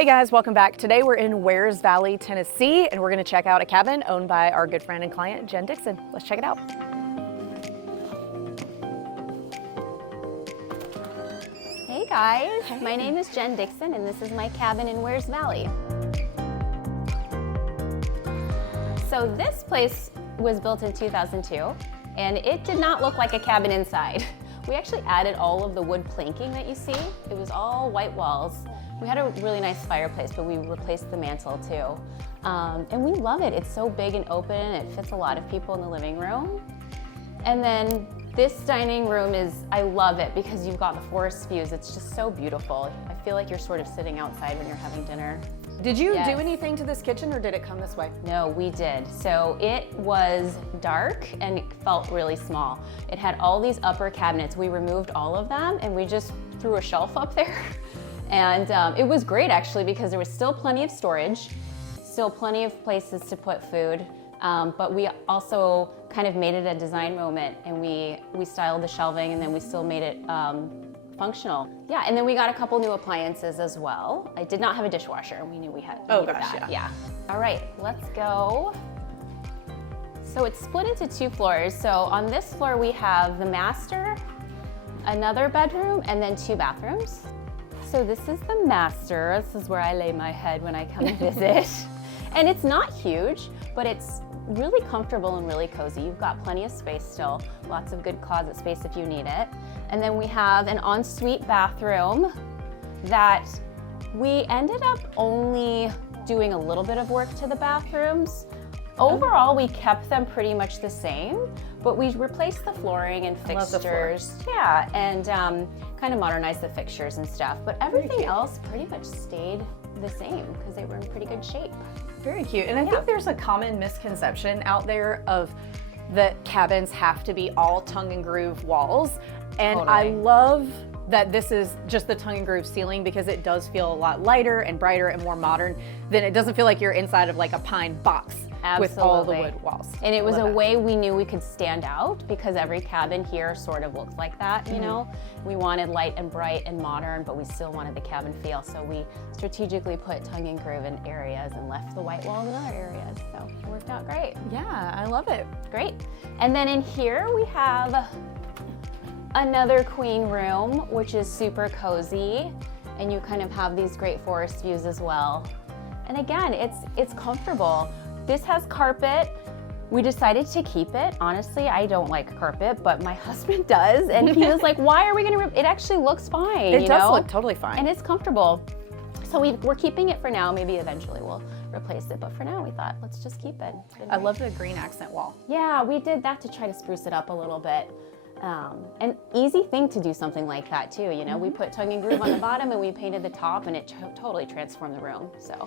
Hey guys, welcome back. Today we're in Wears Valley, Tennessee, and we're gonna check out a cabin owned by our good friend and client, Jen Dixon. Let's check it out. Hey guys, my name is Jen Dixon and this is my cabin in Wears Valley. So this place was built in 2002 and it did not look like a cabin inside. We actually added all of the wood planking that you see. It was all white walls. We had a really nice fireplace, but we replaced the mantle too. And we love it. It's so big and open. It fits a lot of people in the living room. And then this dining room I love it because you've got the forest views. It's just so beautiful. I feel like you're sort of sitting outside when you're having dinner. Did you do anything to this kitchen or did it come this way? No, we did. So it was dark and it felt really small. It had all these upper cabinets. We removed all of them and we just threw a shelf up there. And it was great actually because there was still plenty of storage, still plenty of places to put food, but we also kind of made it a design moment and we styled the shelving and then we still made it functional. Yeah, and then we got a couple new appliances as well. I did not have a dishwasher. We knew we had that. Yeah. All right, let's go. So it's split into two floors. So on this floor we have the master, another bedroom, and then two bathrooms. So this is the master. This is where I lay my head when I come and visit. And it's not huge, but it's really comfortable and really cozy. You've got plenty of space still, lots of good closet space if you need it. And then we have an ensuite bathroom that we ended up only doing a little bit of work to the bathrooms. Overall, we kept them pretty much the same, but we replaced the flooring and fixtures. Yeah, and kind of modernized the fixtures and stuff. But everything else pretty much stayed the same because they were in pretty good shape. Very cute. And I think there's a common misconception out there of that cabins have to be all tongue and groove walls. And I love that this is just the tongue and groove ceiling because it does feel a lot lighter and brighter and more modern. Then it doesn't feel like you're inside of like a pine box. Absolutely. With all the wood walls. And it was a way we knew we could stand out because every cabin here sort of looks like that, you know? We wanted light and bright and modern, but we still wanted the cabin feel. So we strategically put tongue and groove in areas and left the white walls in other areas. So it worked out great. Yeah, I love it. Great. And then in here we have another queen room, which is super cozy. And you kind of have these great forest views as well. And again, it's comfortable. This has carpet. We decided to keep it. Honestly, I don't like carpet, but my husband does. And he was like, why are we gonna, it actually looks fine. It does look totally fine. And it's comfortable. So we're keeping it for now. Maybe eventually we'll replace it. But for now, we thought, let's just keep it. I love the green accent wall. Yeah, we did that to try to spruce it up a little bit. An easy thing to do something like that too, you know? We put tongue and groove on the bottom and we painted the top and it totally transformed the room, so.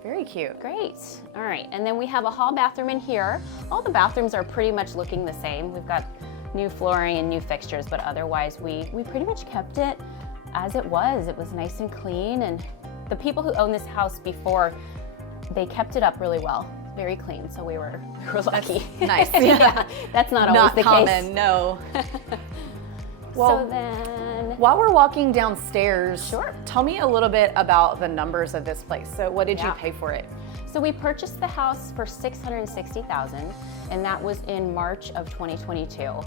Very cute. Great. All right, and then we have a hall bathroom in here. All the bathrooms are pretty much looking the same. We've got new flooring and new fixtures, but otherwise we pretty much kept it as it was. It was nice and clean, and the people who owned this house before, they kept it up really well. Very clean, so we were lucky. Nice. Yeah, that's not always the common, case. No. Well, so then, while we're walking downstairs, sure. Tell me a little bit about the numbers of this place. So what did you pay for it? So we purchased the house for $660,000, and that was in March of 2022,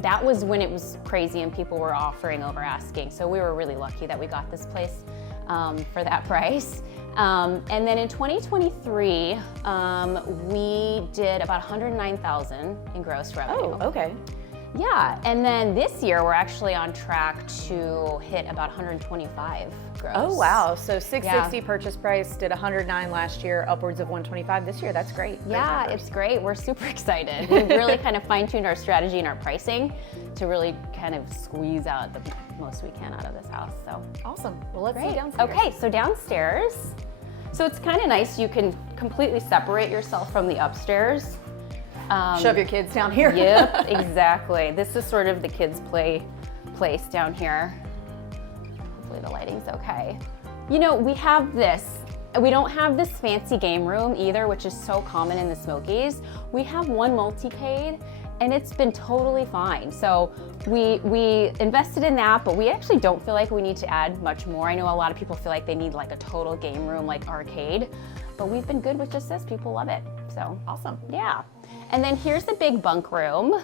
that was when it was crazy and people were offering over asking. So we were really lucky that we got this place for that price. And then in 2023, we did about $109,000 in gross revenue. Oh, okay. Yeah, and then this year we're actually on track to hit about 125 gross. Oh wow, so 660 purchase price, did 109 last year, upwards of 125 this year. That's great. Yeah, it's great. We're super excited. We've really kind of fine-tuned our strategy and our pricing to really kind of squeeze out the most we can out of this house. So awesome. Well, let's go downstairs. Okay, so downstairs. So it's kind of nice. You can completely separate yourself from the upstairs. Shove your kids down here. Yep, exactly. This is sort of the kids' play place down here. Hopefully the lighting's okay. You know, we have this. We don't have this fancy game room either, which is so common in the Smokies. We have one multicade, and it's been totally fine. So we invested in that, but we actually don't feel like we need to add much more. I know a lot of people feel like they need like a total game room, like arcade, but we've been good with just this. People love it. So awesome. Yeah. And then here's the big bunk room.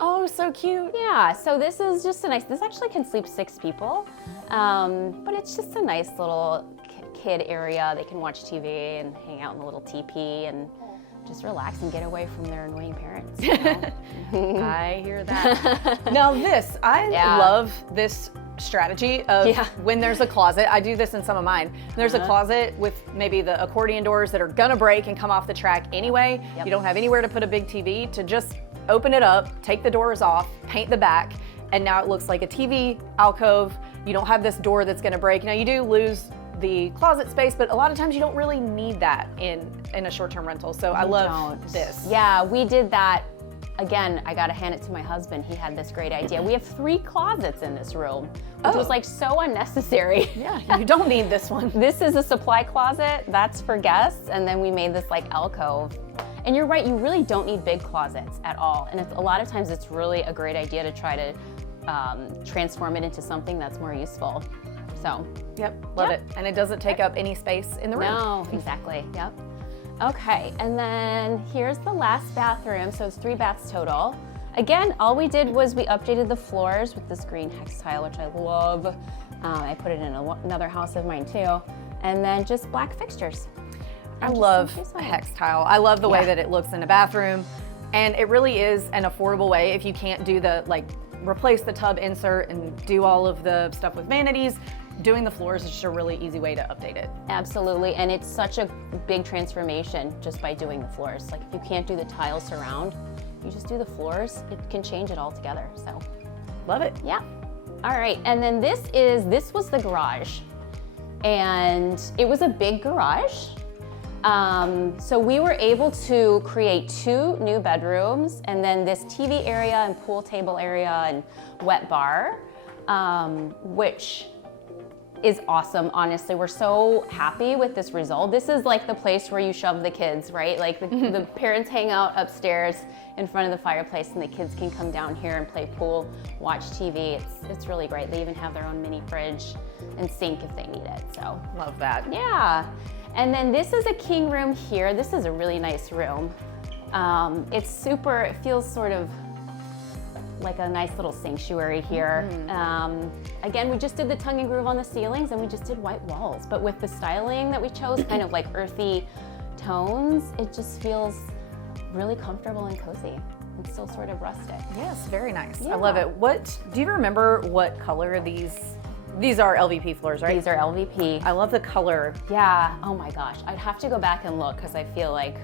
Oh, so cute. Yeah, so this is just a nice, this actually can sleep 6 people, but it's just a nice little kid area. They can watch TV and hang out in a little teepee and just relax and get away from their annoying parents. You know? I hear that. Now I love this strategy of when there's a closet. I do this in some of mine. There's a closet with maybe the accordion doors that are gonna break and come off the track anyway. Yep. You don't have anywhere to put a big TV, to just open it up, take the doors off, paint the back, and now it looks like a TV alcove. You don't have this door that's gonna break. Now you do lose the closet space, but a lot of times you don't really need that in a short-term rental. So I love this. Yeah, we did that. Again, I gotta hand it to my husband. He had this great idea. We have 3 closets in this room, which was like so unnecessary. Yeah, you don't need this one. This is a supply closet, that's for guests, and then we made this like alcove. And you're right, you really don't need big closets at all. And a lot of times it's really a great idea to try to transform it into something that's more useful. So. Yep, love it. And it doesn't take up any space in the room. No, exactly, yep. Okay, and then here's the last bathroom. So it's 3 baths total. Again, all we did was we updated the floors with this green hex tile, which I love. I put it in another house of mine too. And then just black fixtures. I love hex tile. I love the way that it looks in a bathroom. And it really is an affordable way if you can't do the, replace the tub insert and do all of the stuff with vanities. Doing the floors is just a really easy way to update it. Absolutely, and it's such a big transformation just by doing the floors. Like if you can't do the tile surround, you just do the floors, it can change it all together, so. Love it. Yeah. All right, and then this was the garage. And it was a big garage. So we were able to create 2 new bedrooms and then this TV area and pool table area and wet bar, which is awesome, honestly. We're so happy with this result. This is like the place where you shove the kids, right? Like the parents hang out upstairs in front of the fireplace and the kids can come down here and play pool, watch TV. It's really great. They even have their own mini fridge and sink if they need it, so. Love that. Yeah. And then this is a king room here. This is a really nice room. It feels sort of like a nice little sanctuary here. Again, we just did the tongue and groove on the ceilings and we just did white walls, but with the styling that we chose, kind of like earthy tones, it just feels really comfortable and cozy and still sort of rustic. Yes, very nice. Yeah. I love it. Do you remember what color these are LVP floors, right? These are LVP. I love the color. Yeah, oh my gosh. I'd have to go back and look because I feel like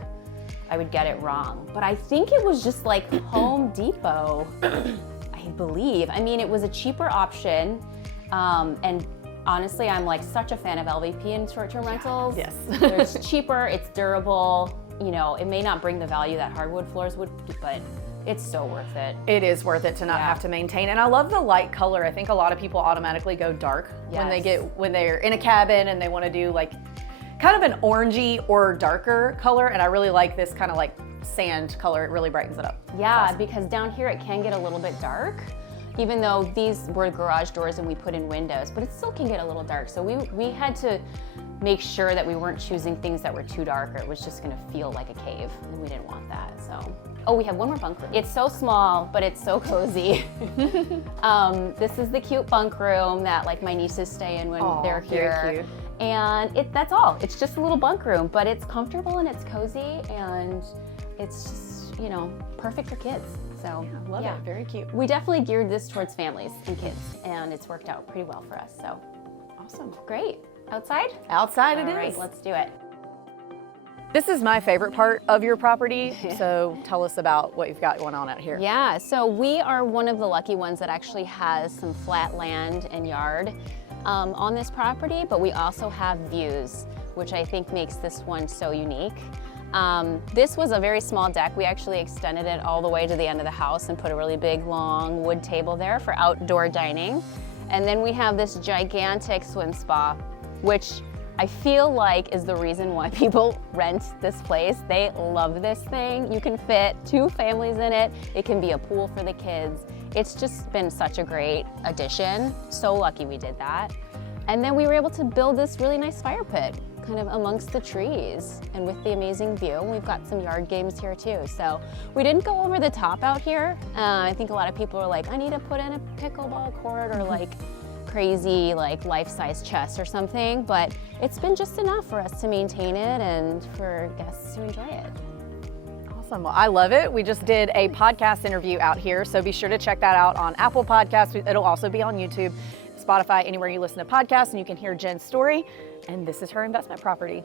I would get it wrong. But I think it was just like Home Depot, I believe. I mean, it was a cheaper option. And honestly, I'm like such a fan of LVP in short-term rentals. Yes. It's cheaper, it's durable. You know, it may not bring the value that hardwood floors would, but it's so worth it. It is worth it to not have to maintain. And I love the light color. I think a lot of people automatically go dark when they're in a cabin and they want to do like kind of an orangey or darker color. And I really like this kind of like sand color. It really brightens it up. Yeah, because down here it can get a little bit dark, even though these were garage doors and we put in windows, but it still can get a little dark. So we had to make sure that we weren't choosing things that were too dark or it was just gonna feel like a cave and we didn't want that, so. Oh, we have one more bunk room. It's so small, but it's so cozy. This is the cute bunk room that like my nieces stay in when they're here. Very cute. And that's all. It's just a little bunk room, but it's comfortable and it's cozy and it's just, you know, perfect for kids. So I love it, very cute. We definitely geared this towards families and kids and it's worked out pretty well for us, so. Awesome. Great. Outside? Outside it is. All right, let's do it. This is my favorite part of your property, so tell us about what you've got going on out here. Yeah, so we are one of the lucky ones that actually has some flat land and yard on this property, but we also have views, which I think makes this one so unique. This was a very small deck. We actually extended it all the way to the end of the house and put a really big, long wood table there for outdoor dining. And then we have this gigantic swim spa, which I feel like is the reason why people rent this place. They love this thing. You can fit 2 families in it. It can be a pool for the kids. It's just been such a great addition. So lucky we did that. And then we were able to build this really nice fire pit kind of amongst the trees and with the amazing view. We've got some yard games here too. So we didn't go over the top out here. I think a lot of people are like, I need to put in a pickleball court or like crazy like life-size chess or something, but it's been just enough for us to maintain it and for guests to enjoy it. Awesome. Well, I love it. We just did a podcast interview out here, so be sure to check that out on Apple Podcasts. It'll also be on YouTube, Spotify, anywhere you listen to podcasts, and you can hear Jen's story. And this is her investment property.